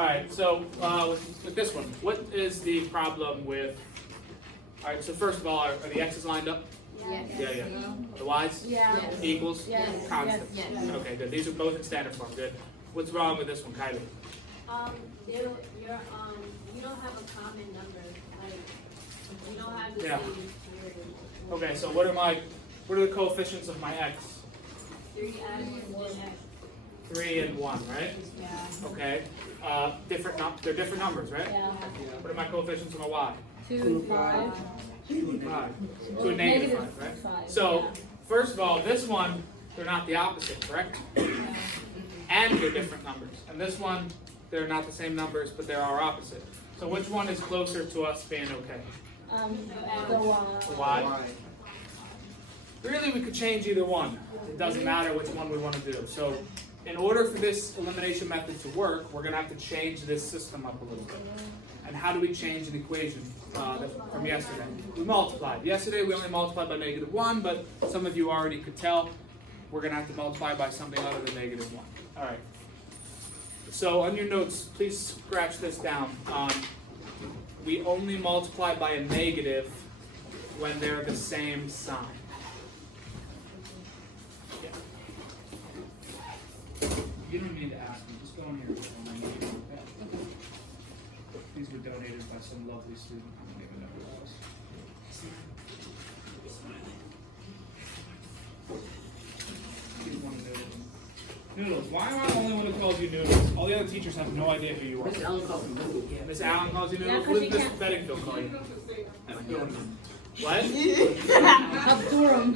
All right, so with this one, what is the problem with? All right, so first of all, are the x's lined up? Yes. Yeah. The y's? Yeah. Equals? Yes. Constants? Yes. Okay, good. These are both in standard form. Good. What's wrong with this one, Kylie? You don't have a common number. Like you don't have the Yeah. same. Okay, so what are the coefficients of my x? 3 and 1 x. 3 and 1, right? Yeah. Okay. They're different numbers, right? Yeah. What are my coefficients of my y? 2, 5. 2 and 5. 2 and negative 5, right? 5. So, first of all, this one, they're not the opposite, correct? And they're different numbers. And this one, they're not the same numbers, but they're our opposite. So which one is closer to us being okay? The Y. The y? Really, we could change either one. It doesn't matter which one we want to do. So in order for this elimination method to work, we're going to have to change this system up a little bit. And how do we change an equation from yesterday? We multiplied. Yesterday we only multiplied by -1, but some of you already could tell we're going to have to multiply by something other than -1. All right. So on your notes, please scratch this down. We only multiply by a negative when they're the same sign. Yeah. You don't need to ask me. Just go in here. These were donated by some lovely student. I don't even know who it was. Here's one of Noodles. Noodles, why am I the only one who calls you Noodles? All the other teachers have no idea who you are. Miss Allen calls me Noodles. Yeah. Miss Allen calls you Yeah, Noodles? 'cause What she does Miss can't- Beddingfield call you? What? Abdurum.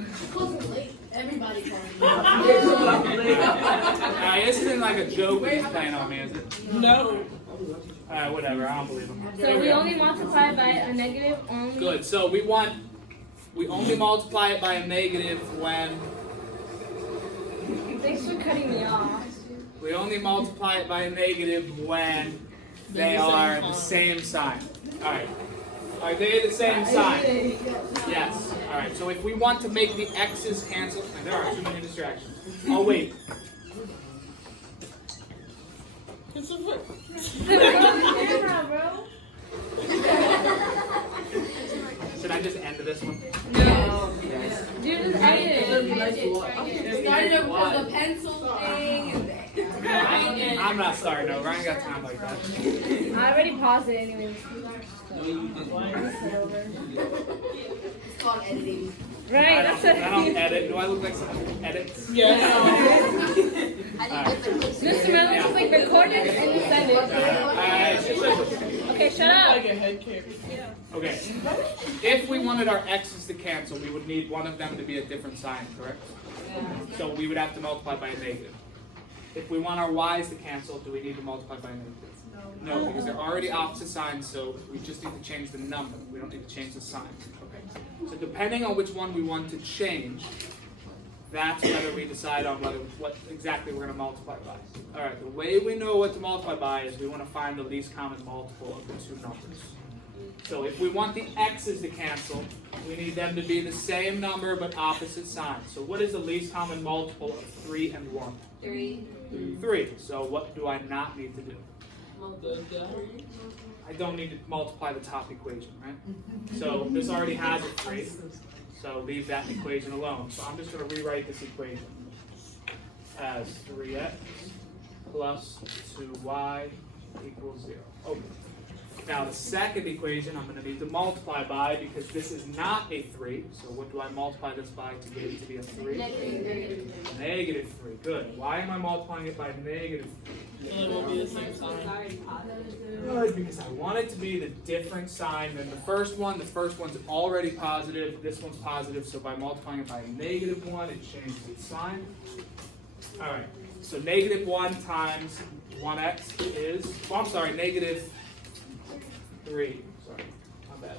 Everybody calls This isn't like a joke he's playing on me, is it? No. Whatever, I don't believe him. So we only multiply by a negative only. Good, so we only multiply it by a negative when, Thanks for cutting me off. we only multiply it by a negative when they are the same sign. Alright. Are they the same sign? Yes. Alright, so if we want to make the x's cancel, and there are too many distractions. Oh wait. Camera, bro. Should I just end this one? No. Yes. You just edited It started up with the pencil thing and I'm not starting over. I ain't got time like that. I already paused it anyways. it's called editing. Right, that's what I don't edit. Do I look like someone who edits? Mr. Mel just like record it and you send it. Okay, shut up. Okay. If we wanted our x's to cancel, we would need one of them to be a different sign, correct? So we would have to multiply by a negative. If we want our y's to cancel, do we need to multiply by a negative? No, because they're already opposite signs, so we just need to change the number. We don't need to change the sign. Okay. So depending on which one we want to change, that's whether we decide on what exactly we're going to multiply by. All right, the way we know what to multiply by is we want to find the least common multiple of the two numbers. So if we want the x's to cancel, we need them to be the same number but opposite signs. So what is the least common multiple of 3 and 1? 3. 3. So what do I not need to do? I don't need to multiply the top equation, right? So this already has a 3. So leave that equation alone. So I'm just going to rewrite this equation as 3x plus 2y equals 0. Okay. Now the second equation I'm going to need to multiply by because this is not a 3. So what do I multiply this by to get it to be a 3? Negative 3. Good. Why am I multiplying it by negative 3? And it will be the same sign. Good, because I want it to be the different sign than the first one. The first one's already positive. This one's positive. So by multiplying it by a negative 1, it changes its sign. All right. So negative 1 times 1x is, oh, I'm sorry, negative 3. Sorry, my bad.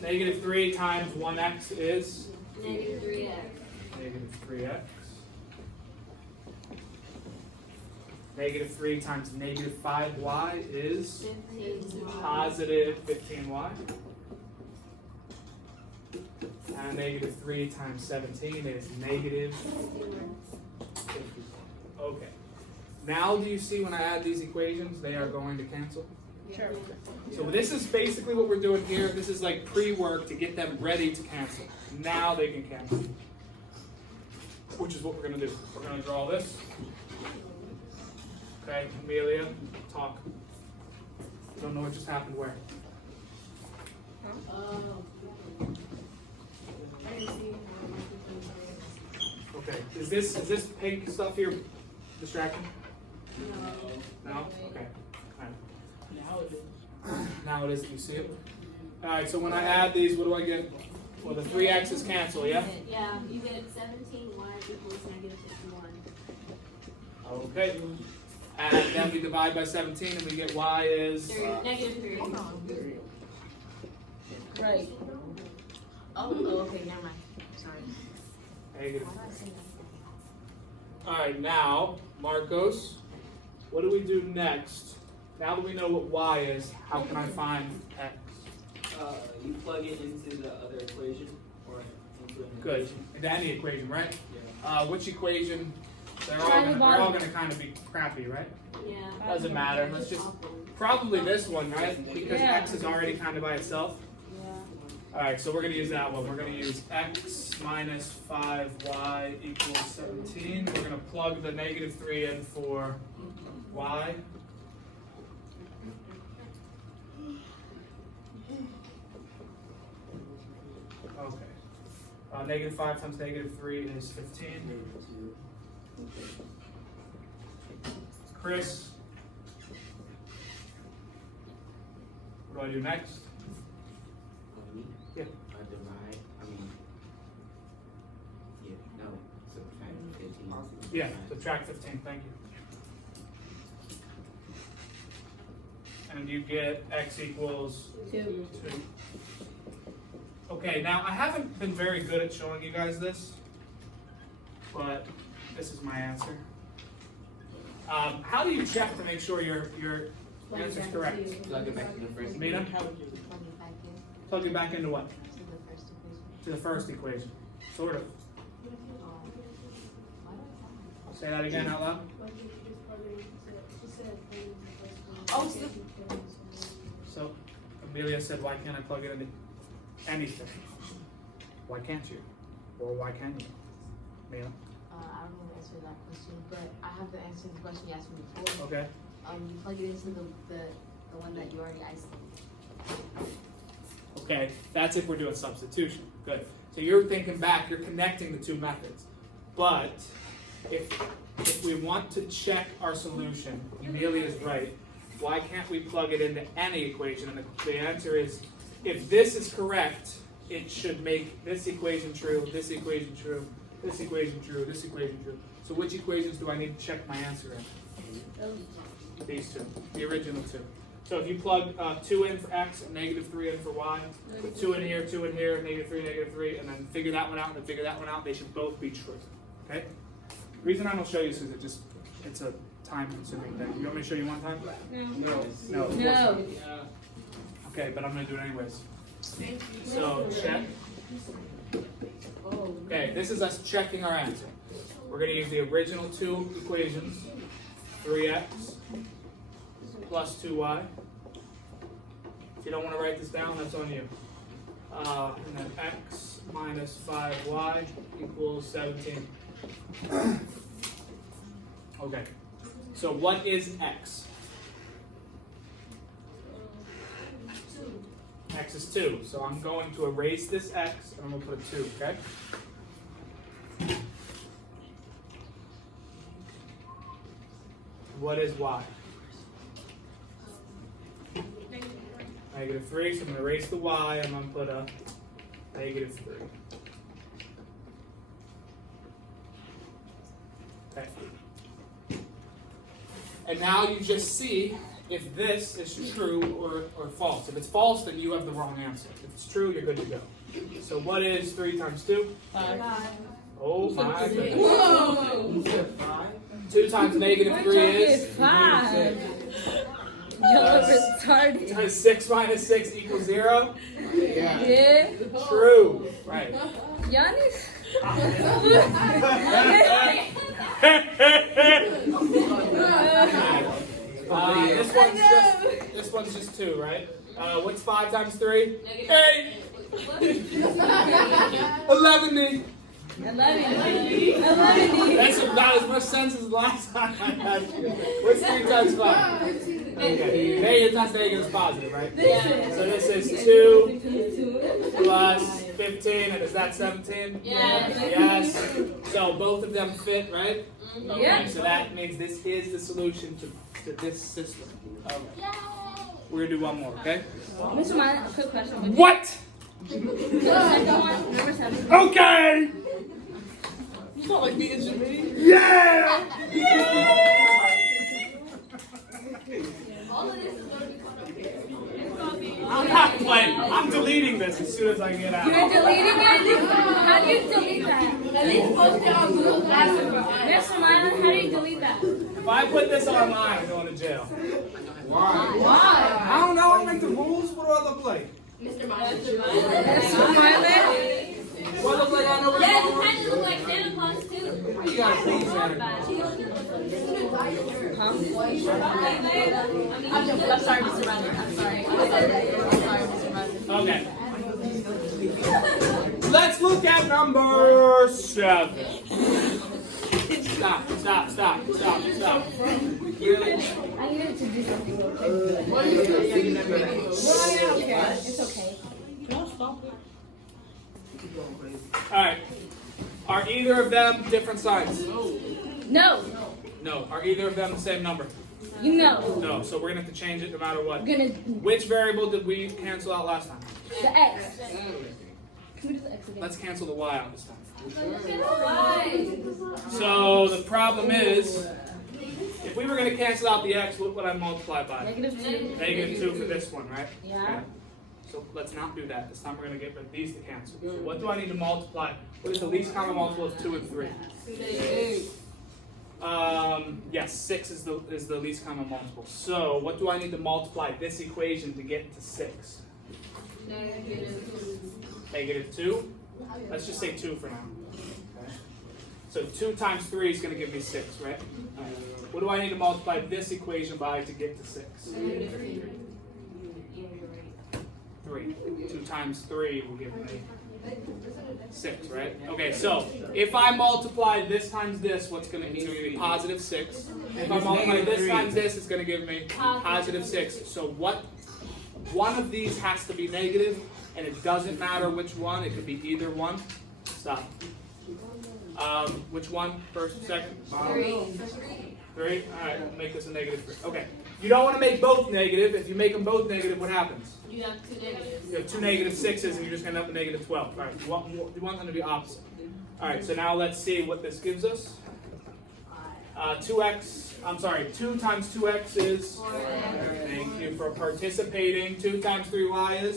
Negative 3 times 1x is? Negative 3x. Negative 3x. Negative 3 times negative 5y is? 15. Positive 15y. And negative 3 times 17 is negative 50. Okay. Now do you see when I add these equations, they are going to cancel? Sure. So this is basically what we're doing here. This is like pre-work to get them ready to cancel. Now they can cancel. Which is what we're going to do. We're going to draw this. Okay, Amelia, talk. You don't know what just happened where? Okay, is this pink stuff here distracting? No? Okay. Now it is, do you see it? Alright, so when I add these, what do I get? Well, the 3x's cancel, yeah? Yeah, you get 17y equals negative 51. Okay. And then we divide by 17 and we get y is? Negative 3. Right. Oh, okay, never mind. Sorry. Negative. Alright, now, Marcos, what do we do next? Now that we know what y is, how can I find x? You plug it into the other equation or into an Good. equation. Into any equation, right? Yeah. Which equation? They're Try the all bottom. gonna kind of be crappy, right? Yeah. Doesn't matter. Let's just probably this one, right? Because Yeah. x is already kind of by itself. Yeah. All right, so we're gonna use that one. We're gonna use x minus 5y equals 17. We're gonna plug the negative 3 in for y. Okay. Negative 5 times negative 3 is 15. Chris, what do I do next? Yeah. Divide, subtract 15. Yeah, subtract 15, thank you. And you get x equals 2. 2. Okay, now I haven't been very good at showing you guys this, but this is my answer. How do you check to make sure your answer is correct? Plug it back to the first. Mina? Plug it back into what? To the first equation. To the first equation. Sort of. Say that again out loud. Oh, so So, Amelia said, why can't I plug it into anything? Why can't you? Or why can you? Mia? I don't know the answer to that question, but I have the answer to the question you asked me before. Okay. You plug it into the one that you already isolated. Okay, that's if we're doing substitution. Good. So you're thinking back, you're connecting the two methods. But if we want to check our solution, Amelia's right, why can't we plug it into any equation? And the answer is, if this is correct, it should make this equation true, this equation true, this equation true, this equation true. So which equations do I need to check my answer in? These two, the original two. So if you plug 2 in for x and negative 3 in for y, put 2 in here, negative 3, and then figure that one out, and then figure that one out, they should both be true. Okay? The reason I don't show you is because it's a time-consuming thing. You want me to show you one time? No. No. Of course No. not. Okay, but I'm going to do it anyways. So, check. Okay, this is us checking our answer. We're going to use the original two equations, 3x plus 2y. If you don't want to write this down, that's on you. And then x minus 5y equals 17. Okay, so what is x? X is 2, so I'm going to erase this x and I'm going to put a 2, okay? What is y? Negative 3, so I'm going to erase the y and I'm going to put a negative 3. Okay. And now you just see if this is true or false. If it's false, then you have the wrong answer. If it's true, you're good to go. So what is 3 times 2? 5. Oh my goodness. Whoa! 2 times negative 3 is? 5. You're retarded. Times 6 minus 6 equals 0? Yeah. True. Right. Giannis? This one's just 2, right? What's 5 times 3? 8. 11. 11. That's about as much sense as the last time I had. What's 3 times 5? Okay. Negative times negative is positive, right? So this is 2 plus 15, and is that 17? Yes. So both of them fit, right? Yeah. Okay, so that means this is the solution to this system. Okay. We're gonna do one more, okay? Mr. Mine, a quick question. What? The second one, number 7. Okay! You sound like me and Jimmy. Yeah! All of this is going to be fun up here. It's going to be. I'm not playing. I'm deleting this as soon as I get out. You're deleting it? How do you delete that? At least post it on Google Classroom. Mr. Mine, how do you delete that? If I put this online, I'm going to jail. Why? I don't know. I make the rules. What do I look like? Mr. Myers. Mr. Mine? What I look like? I know what Yeah, I'm you doing. kind of look like Santa Claus too. You gotta please Santa I'm sorry, Mr. Ryder. I'm sorry. Mr. Ryder. Okay. Let's look at number 7. Stop. I needed to do something real quick. It's okay. Alright. Are either of them different signs? No. No. Are either of them the same number? You know. No. So we're going to have to change it no matter what. Gonna Which variable did we cancel out last time? the X. Can we do the X again? Let's cancel the y out this time. Why? So the problem is, if we were going to cancel out the x, what would I multiply by? -2. -2 for this one, right? Yeah. Okay. So let's not do that. This time we're going to get rid of these to cancel. So what do I need to multiply? What is the least common multiple of 2 and 3? Yes, 6 is the least common multiple. So what do I need to multiply this equation to get to 6? -2? Let's just say 2 for now. Okay. So 2 times 3 is going to give me 6, right? What do I need to multiply this equation by to get to 6? 3. 2 times 3 will give me 6, right? Okay, so if I multiply this times this, what's going to give me positive 6. If I multiply this times this, it's going to give me positive 6. So one of these has to be negative, and it doesn't matter which one. It could be either one. Stop. Which one? First, second? 3? Alright, we'll make this a -3. Okay. You don't want to make both negative. If you make them both negative, what happens? You have 2 negatives. You have 2 -6s, and you're just going to end up with -12. Alright, you want them to be opposite. Alright, so now let's see what this gives us. 2 times 2x is? 4. Thank you for participating. 2 times 3y is?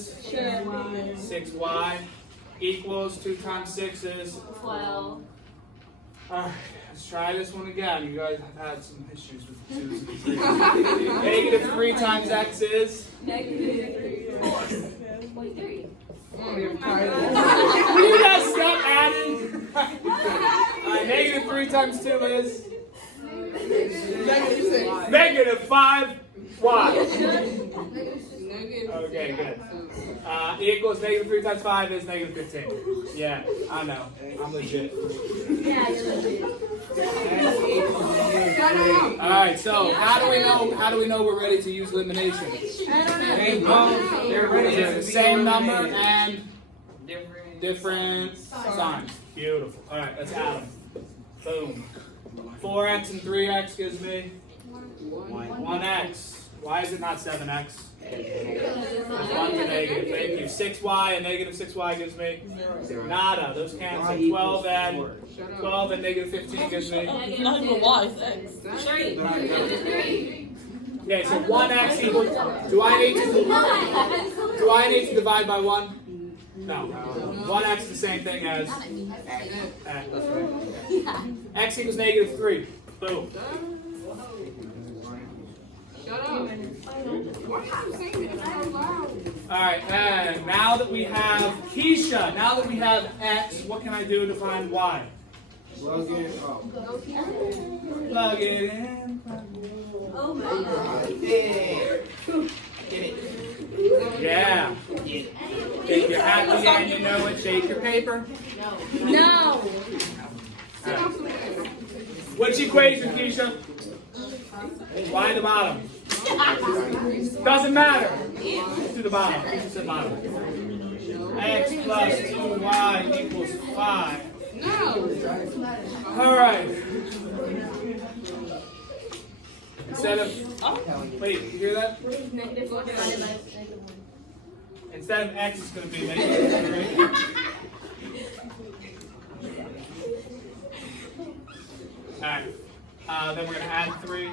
6y equals 2 times 6 is? 12. Alright, let's try this one again. You guys have had some issues with 2s and 3s. -3 times x is? -3. Will you guys stop adding? Alright, -3 times 2 is? -5y. Okay, good. Equals -3 times 5 is -15. Yeah, I know. I'm legit. Yeah, you're legit. Alright, so how do we know we're ready to use elimination? I don't know. They're ready. They're the same number and different signs. Beautiful. Alright, let's add them. Boom. 4x and 3x gives me 1x. Why is it not 7x? Because one's a negative. Thank you. 6y and -6y gives me nada. Those cancel. 12 and -15 gives me. Not even y, thanks. 3. Okay, so 1x equals. Do I need to divide by 1? No. 1x is the same thing as x. X equals -3. Boom. Alright, and now that we have Keisha, now that we have x, what can I do to find y? Plug in. Plug it in. Oh my god. Yeah. If you're happy and you know it, shake your paper. No. Which equation, Keisha? Y to the bottom. Doesn't matter. To the bottom. To the bottom. X plus 2y equals 5. All right. Instead of, wait, you hear that? Instead of x, it's going to be negative 3. Alright. Then we're going to add 3.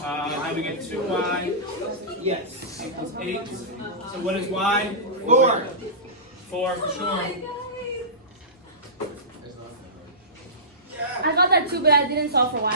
Then we get 2y. Yes. Equals 8. So what is y? 4. 4 for sure. I got that too, but I didn't solve for y.